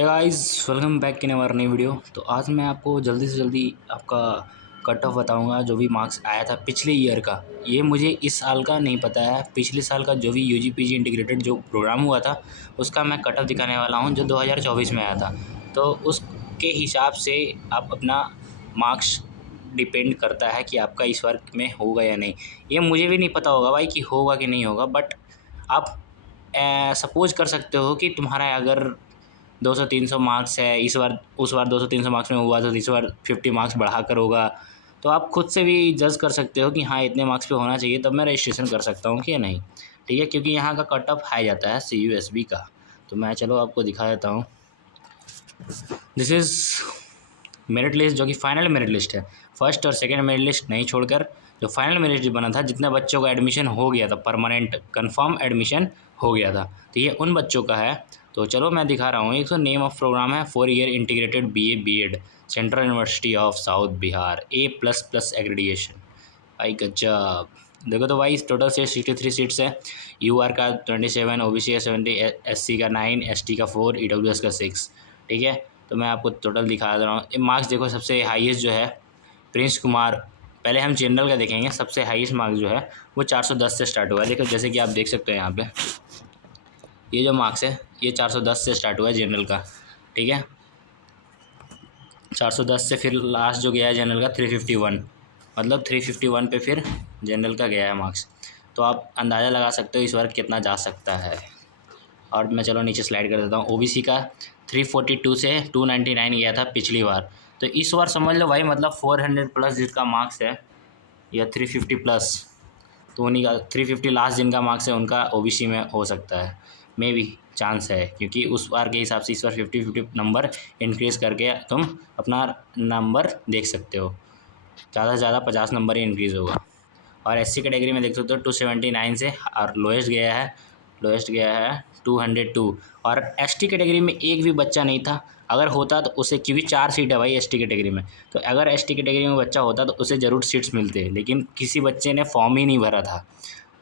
Guys, welcome back in अवर नई video. तो आज मैं आपको जल्दी से जल्दी आपका कट ऑफ बताऊंगा जो भी मार्क्स आया था पिछले ईयर का। ये मुझे इस साल का नहीं पता है, पिछले साल का जो भी यूजी पीजी इंटीग्रेटेड जो प्रोग्राम हुआ था उसका मैं कट ऑफ दिखाने वाला हूं जो 2024 में आया था। तो उसके हिसाब से आप अपना मार्क्स डिपेंड करता है कि आपका इस बार में होगा या नहीं। ये मुझे भी नहीं पता होगा भाई कि होगा कि नहीं होगा, बट आप सपोज कर सकते हो कि तुम्हारा अगर 200-300 मार्क्स है इस बार, उस बार 200-300 मार्क्स में हुआ तो इस बार 50 मार्क्स बढ़ाकर होगा। तो आप खुद से भी जज कर सकते हो कि हाँ इतने मार्क्स पे होना चाहिए, तब मैं रजिस्ट्रेशन कर सकता हूँ कि नहीं। ठीक है, क्योंकि यहाँ का कट ऑफ हाई जाता है CUSB का। तो मैं चलो आपको दिखा देता हूँ। दिस इज़ मेरिट लिस्ट जो कि फाइनल मेरिट लिस्ट है। फर्स्ट और सेकेंड मेरिट लिस्ट नहीं छोड़कर जो फाइनल मेरिट लिस्ट बना था, जितने बच्चों का एडमिशन हो गया था, परमानेंट कंफर्म एडमिशन हो गया था, तो ये उन बच्चों का है। तो चलो मैं दिखा रहा हूँ। एक तो नेम ऑफ प्रोग्राम है 4 year integrated BA BEd central university of south Bihar, A++ एग्रीडिएशन। भाई गजब। देखो तो भाई टोटल से 63 सीट्स है। UR का 27, OBC का 70, SC का 9, ST का 4, EWS का 6। ठीक है, तो मैं आपको टोटल दिखा दे रहा हूँ। मार्क्स देखो, सबसे हाईएस्ट जो है प्रिंस कुमार। पहले हम जनरल का देखेंगे। सबसे हाईएस्ट मार्क्स जो है वो 410 से स्टार्ट हुआ है। देखो जैसे कि आप देख सकते हो यहाँ पे ये जो मार्क्स है ये 410 से स्टार्ट हुआ है जनरल का। ठीक है, 410 से फिर लास्ट जो गया है जनरल का 351, मतलब 351 पे फिर जनरल का गया है मार्क्स। तो आप अंदाज़ा लगा सकते हो इस बार कितना जा सकता है। और मैं चलो नीचे स्लाइड कर देता हूँ। OBC का 342 से 299 गया था पिछली बार। तो इस बार समझ लो भाई, मतलब 400+ जिसका मार्क्स है या 350+, तो उन्हीं का 350 लास्ट जिनका मार्क्स है उनका OBC में हो सकता है। मे भी चांस है, क्योंकि उस बार के हिसाब से इस बार 50-50 नंबर इंक्रीज़ करके तुम अपना नंबर देख सकते हो। ज़्यादा से ज़्यादा 50 नंबर ही इंक्रीज़ होगा। और SC कैटेगरी में देख सकते हो 279 से, और लोएस्ट गया है 202। और ST कैटेगरी में एक भी बच्चा नहीं था। अगर होता तो उसे, क्योंकि 4 सीट है भाई ST कैटेगरी में, तो अगर ST कैटेगरी में बच्चा होता तो उसे ज़रूर सीट्स मिलते, लेकिन किसी बच्चे ने फॉर्म ही नहीं भरा था।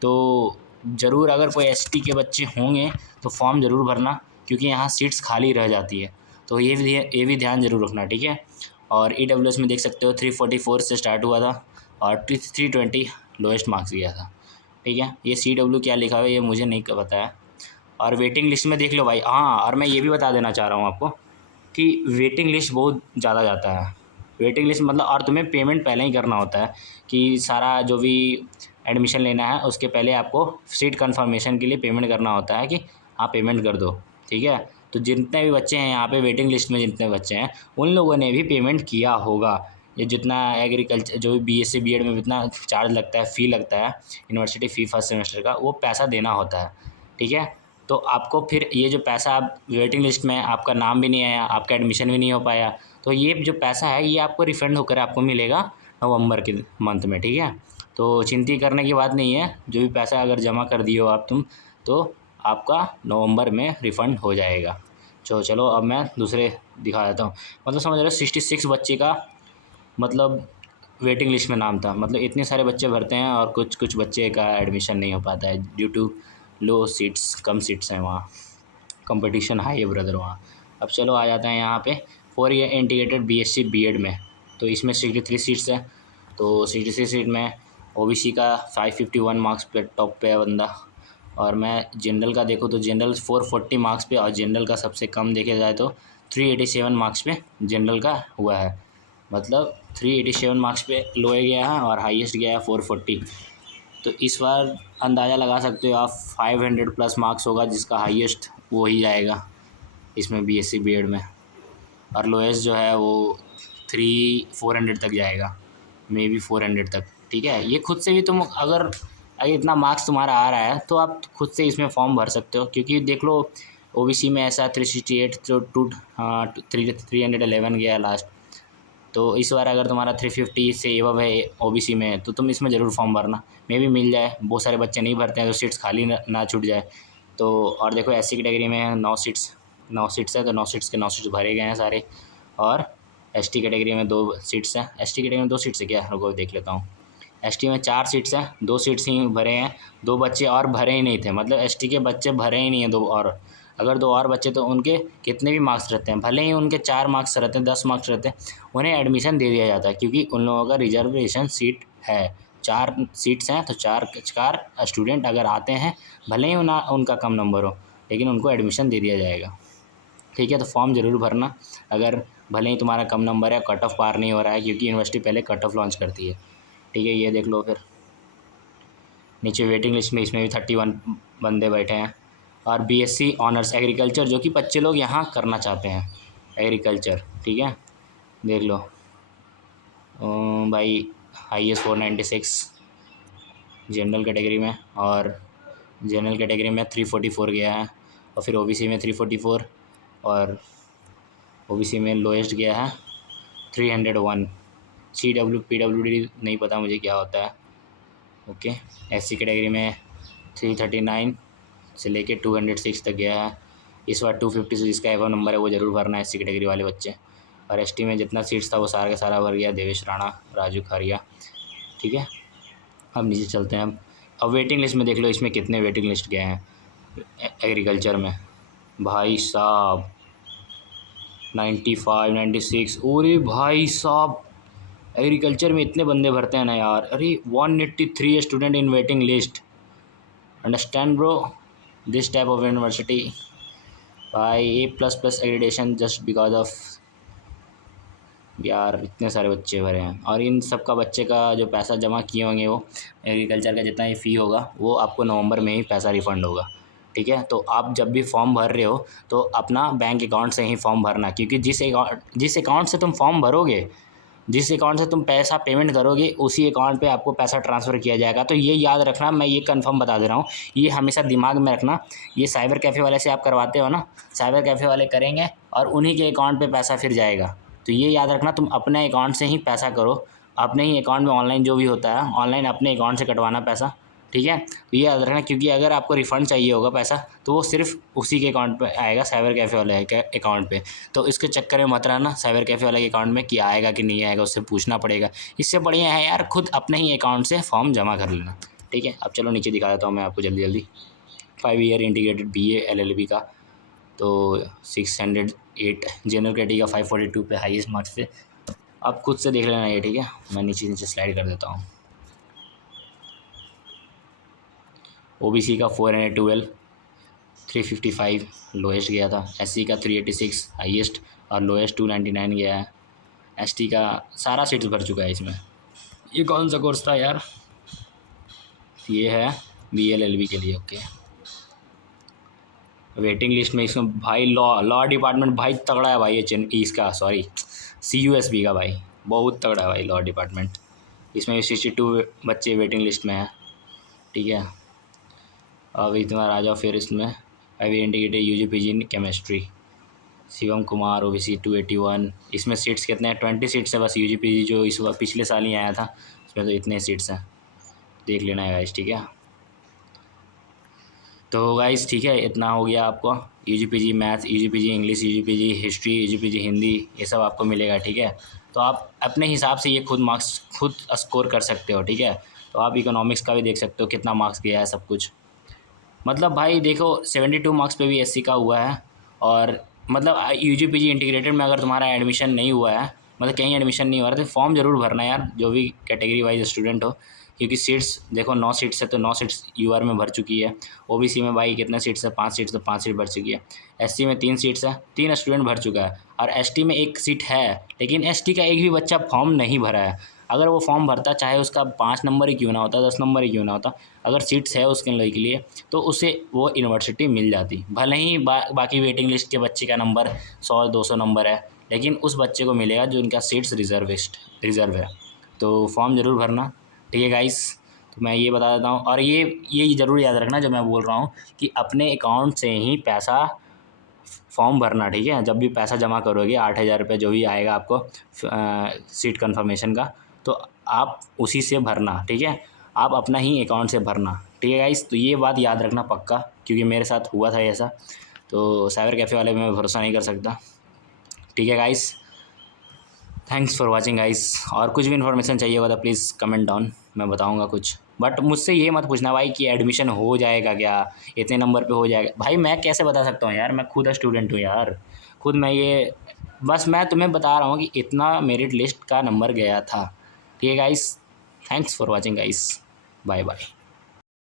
तो ज़रूर अगर कोई ST के बच्चे होंगे तो फॉर्म ज़रूर भरना, क्योंकि यहाँ सीट्स खाली रह जाती है। तो ये भी ध्यान ज़रूर रखना। ठीक है, और EWS में देख सकते हो 344 से स्टार्ट हुआ था और 320 लोएस्ट मार्क्स गया था। ठीक है, ये CW क्या लिखा हुआ है ये मुझे नहीं पता है। और वेटिंग लिस्ट में देख लो भाई। हाँ, और मैं ये भी बता देना चाह रहा हूँ आपको कि वेटिंग लिस्ट बहुत ज़्यादा जाता है। वेटिंग लिस्ट मतलब, और तुम्हें पेमेंट पहले ही करना होता है कि सारा जो भी एडमिशन लेना है उसके पहले आपको सीट कंफर्मेशन के लिए पेमेंट करना होता है कि आप पेमेंट कर दो। ठीक है, तो जितने भी बच्चे हैं यहाँ पे वेटिंग लिस्ट में, जितने बच्चे हैं उन लोगों ने भी पेमेंट किया होगा। ये जितना एग्रीकल्चर जो भी BSc BEd में जितना चार्ज लगता है, फ़ी लगता है, यूनिवर्सिटी फ़ी फर्स्ट सेमेस्टर का, वो पैसा देना होता है। ठीक है, तो आपको फिर ये जो पैसा, आप वेटिंग लिस्ट में आपका नाम भी नहीं आया, आपका एडमिशन भी नहीं हो पाया, तो ये जो पैसा है ये आपको रिफ़ंड होकर आपको मिलेगा नवंबर के मंथ में। ठीक है, तो चिंता करने की बात नहीं है। जो भी पैसा अगर जमा कर दिए हो आप तुम, तो आपका नवंबर में रिफ़ंड हो जाएगा। चलो अब मैं दूसरे दिखा देता हूँ। मतलब समझ रहे हो, 66 बच्चे का मतलब वेटिंग लिस्ट में नाम था। मतलब इतने सारे बच्चे भरते हैं और कुछ कुछ बच्चे का एडमिशन नहीं हो पाता है ड्यू टू लो सीट्स, कम सीट्स हैं वहाँ, कंपटीशन हाई है ब्रदर वहाँ। अब चलो आ जाते हैं यहाँ पे 4 ईयर इंटीग्रेटेड BSc BEd में। तो इसमें 63 सीट्स है। तो 63 सीट में OBC का 551 मार्क्स पे टॉप पे है बंदा। और मैं जनरल का देखूँ तो जनरल 440 मार्क्स पे, और जनरल का सबसे कम देखे जाए तो 387 मार्क्स पे जनरल का हुआ है। मतलब 387 मार्क्स पे लोए गया है और हाईएस्ट गया है 440। तो इस बार अंदाज़ा लगा सकते हो आप 500+ मार्क्स होगा, जिसका हाईएस्ट वो ही जाएगा इसमें BSc BEd में। और लोएस्ट जो है वो 400 तक जाएगा, मे बी 400 तक। ठीक है, ये खुद से भी तुम अगर इतना मार्क्स तुम्हारा आ रहा है तो आप खुद से इसमें फॉर्म भर सकते हो, क्योंकि देख लो OBC में ऐसा 368 तो 311 गया लास्ट। तो इस बार अगर तुम्हारा 350 से एबव है OBC में, तो तुम इसमें ज़रूर फॉर्म भरना, मे भी मिल जाए। बहुत सारे बच्चे नहीं भरते हैं तो सीट्स खाली ना छूट जाए। तो और देखो SC कैटेगरी में 9 सीट्स है, तो 9 सीट्स के 9 सीट्स भरे गए हैं सारे। और ST कैटेगरी में 2 सीट्स हैं। ST कैटेगरी में 2 सीट्स है क्या, रुको देख लेता हूँ। ST में 4 सीट्स हैं, 2 सीट्स ही भरे हैं। 2 बच्चे और भरे ही नहीं थे, मतलब ST के बच्चे भरे ही नहीं हैं 2 और। अगर 2 और बच्चे तो उनके कितने भी मार्क्स रहते हैं, भले ही उनके 4 मार्क्स रहते हैं, 10 मार्क्स रहते हैं, उन्हें एडमिशन दे दिया जाता है क्योंकि उन लोगों का रिजर्वेशन सीट है। 4 सीट्स हैं तो 4 स्टूडेंट अगर आते हैं, भले ही उनका कम नंबर हो, लेकिन उनको एडमिशन दे दिया जाएगा। ठीक है, तो फॉर्म ज़रूर भरना। अगर भले ही तुम्हारा कम नंबर है, कट ऑफ पार नहीं हो रहा है, क्योंकि यूनिवर्सिटी पहले कट ऑफ लॉन्च करती है। ठीक है, ये देख लो। फिर नीचे वेटिंग लिस्ट में इसमें भी 31 बंदे बैठे हैं। और बीएससी ऑनर्स एग्रीकल्चर, जो कि बच्चे लोग यहाँ करना चाहते हैं एग्रीकल्चर। ठीक है, देख लो भाई, हाईएस्ट 496 जनरल कैटेगरी में, और जनरल कैटेगरी में 344 गया है, और फिर ओबीसी में 344, और ओबीसी में लोएस्ट गया है 301। CWPWD नहीं पता मुझे क्या होता है। ओके, एससी कैटेगरी में 339 से लेके 206 तक गया है। इस बार 250 से जिसका एवं नंबर है वो ज़रूर भरना है, एससी कैटेगरी वाले बच्चे। और एसटी में जितना सीट्स था वो सारा का सारा भर गया, देवेश राणा, राजू खारिया। ठीक है, अब नीचे चलते हैं। अब वेटिंग लिस्ट में देख लो, इसमें कितने वेटिंग लिस्ट गए हैं एग्रीकल्चर में। भाई साहब 95, 96, अरे भाई साहब एग्रीकल्चर में इतने बंदे भरते हैं ना यार। अरे 183 student in waiting list. Understand bro this type of university भाई, A++ accreditation just because of यार इतने सारे बच्चे भरे हैं। और इन सब का बच्चे का जो पैसा जमा किए होंगे, वो एग्रीकल्चर का जितना ही फ़ी होगा वो आपको नवंबर में ही पैसा रिफ़ंड होगा। ठीक है, तो आप जब भी फॉर्म भर रहे हो तो अपना बैंक अकाउंट से ही फॉर्म भरना, क्योंकि जिस अकाउंट से तुम फॉर्म भरोगे, जिस अकाउंट से तुम पैसा पेमेंट करोगे, उसी अकाउंट पे आपको पैसा ट्रांसफ़र किया जाएगा। तो ये याद रखना, मैं ये कंफर्म बता दे रहा हूँ, ये हमेशा दिमाग में रखना। ये साइबर कैफ़े वाले से आप करवाते हो ना, साइबर कैफ़े वाले करेंगे और उन्हीं के अकाउंट पे पैसा फिर जाएगा। तो ये याद रखना, तुम अपने अकाउंट से ही पैसा करो, अपने ही अकाउंट में ऑनलाइन जो भी होता है, ऑनलाइन अपने अकाउंट से कटवाना पैसा। ठीक है, तो ये याद रखना, क्योंकि अगर आपको रिफ़ंड चाहिए होगा पैसा तो वो सिर्फ उसी के अकाउंट पे आएगा, साइबर कैफ़े वाले के अकाउंट पे। तो इसके चक्कर में मत रहना साइबर कैफ़े वाले के अकाउंट में कि आएगा कि नहीं आएगा, उससे पूछना पड़ेगा। इससे बढ़िया है यार खुद अपने ही अकाउंट से फॉर्म जमा कर लेना। ठीक है, अब चलो नीचे दिखा देता हूँ मैं आपको जल्दी 5 ईयर इंटीग्रेटेड BA LLB का। तो 608 जनरल कैटेगरी का 542 पे हाईएस्ट मार्क्स पे। आप खुद से देख लेना ये। ठीक है, मैं नीचे स्लाइड कर देता हूँ। ओबीसी का 412 355 लोएस्ट गया था। एससी का 386 हाईएस्ट और लोएस्ट 299 गया है। एसटी का सारा सीट्स भर चुका है इसमें। ये कौन सा कोर्स था यार? ये है BLLB के लिए। ओके, वेटिंग लिस्ट में इसमें भाई लॉ डिपार्टमेंट भाई तगड़ा है भाई। ये इसका सॉरी CUSB का भाई बहुत तगड़ा है भाई लॉ डिपार्टमेंट। इसमें 62 बच्चे वेटिंग लिस्ट में हैं। ठीक है, अब इतना आ जाओ फिर इसमें अभी integrated UG PG in chemistry, Shivam Kumar OBC 281। इसमें सीट्स कितने हैं? 20 सीट्स है बस। UG PG जो इस बार पिछले साल ही आया था, इसमें तो इतने सीट्स हैं, देख लेना है गाइस। ठीक है, तो गाइस ठीक है, इतना हो गया आपको। UG PG maths, UG PG English, UG PG history, UG PG Hindi, ये सब आपको मिलेगा। ठीक है, तो आप अपने हिसाब से ये खुद मार्क्स खुद स्कोर कर सकते हो। ठीक है, तो आप इकोनॉमिक्स का भी देख सकते हो कितना मार्क्स गया है, सब कुछ। मतलब भाई देखो 72 मार्क्स पे भी SC का हुआ है। और मतलब UG PG इंटीग्रेटेड में अगर तुम्हारा एडमिशन नहीं हुआ है, मतलब कहीं एडमिशन नहीं हो रहा, तो फॉर्म ज़रूर भरना यार, जो भी कैटेगरी वाइज स्टूडेंट हो। क्योंकि सीट्स देखो 9 सीट्स है तो 9 सीट्स UR में भर चुकी है। OBC में भाई कितने सीट्स है? 5 सीट्स, तो 5 सीट भर चुकी है। SC में 3 सीट्स है, 3 स्टूडेंट भर चुका है। और ST में 1 सीट है, लेकिन ST का एक भी बच्चा फॉर्म नहीं भरा है। अगर वो फॉर्म भरता, चाहे उसका 5 नंबर ही क्यों ना होता, 10 नंबर ही क्यों ना होता, अगर सीट्स है उसके लिए तो उसे वो यूनिवर्सिटी मिल जाती। भले ही बाकी वेटिंग लिस्ट के बच्चे का नंबर 100-200 नंबर है, लेकिन उस बच्चे को मिलेगा जो उनका सीट्स रिज़र्व है। तो फॉर्म ज़रूर भरना। ठीक है गाइस, तो मैं ये बता देता हूँ। और ये ज़रूर याद रखना जो मैं बोल रहा हूँ, कि अपने अकाउंट से ही पैसा फॉर्म भरना। ठीक है, जब भी पैसा जमा करोगे 8,000 रुपये जो भी आएगा आपको सीट कन्फर्मेशन का, तो आप उसी से भरना। ठीक है, आप अपना ही अकाउंट से भरना। ठीक है गाइस, तो ये बात याद रखना पक्का, क्योंकि मेरे साथ हुआ था ऐसा। तो साइबर कैफ़े वाले में भरोसा नहीं कर सकता। ठीक है guys, thanks for watching guys. और कुछ भी इन्फॉर्मेशन चाहिए होगा तो प्लीज़ कमेंट डाउन, मैं बताऊंगा कुछ। बट मुझसे ये मत पूछना भाई कि एडमिशन हो जाएगा क्या, इतने नंबर पे हो जाएगा। भाई मैं कैसे बता सकता हूँ यार, मैं खुद स्टूडेंट हूँ यार। खुद मैं ये बस मैं तुम्हें बता रहा हूँ कि इतना मेरिट लिस्ट का नंबर गया था। ठीक है guys, thanks for watching guys, bye bye.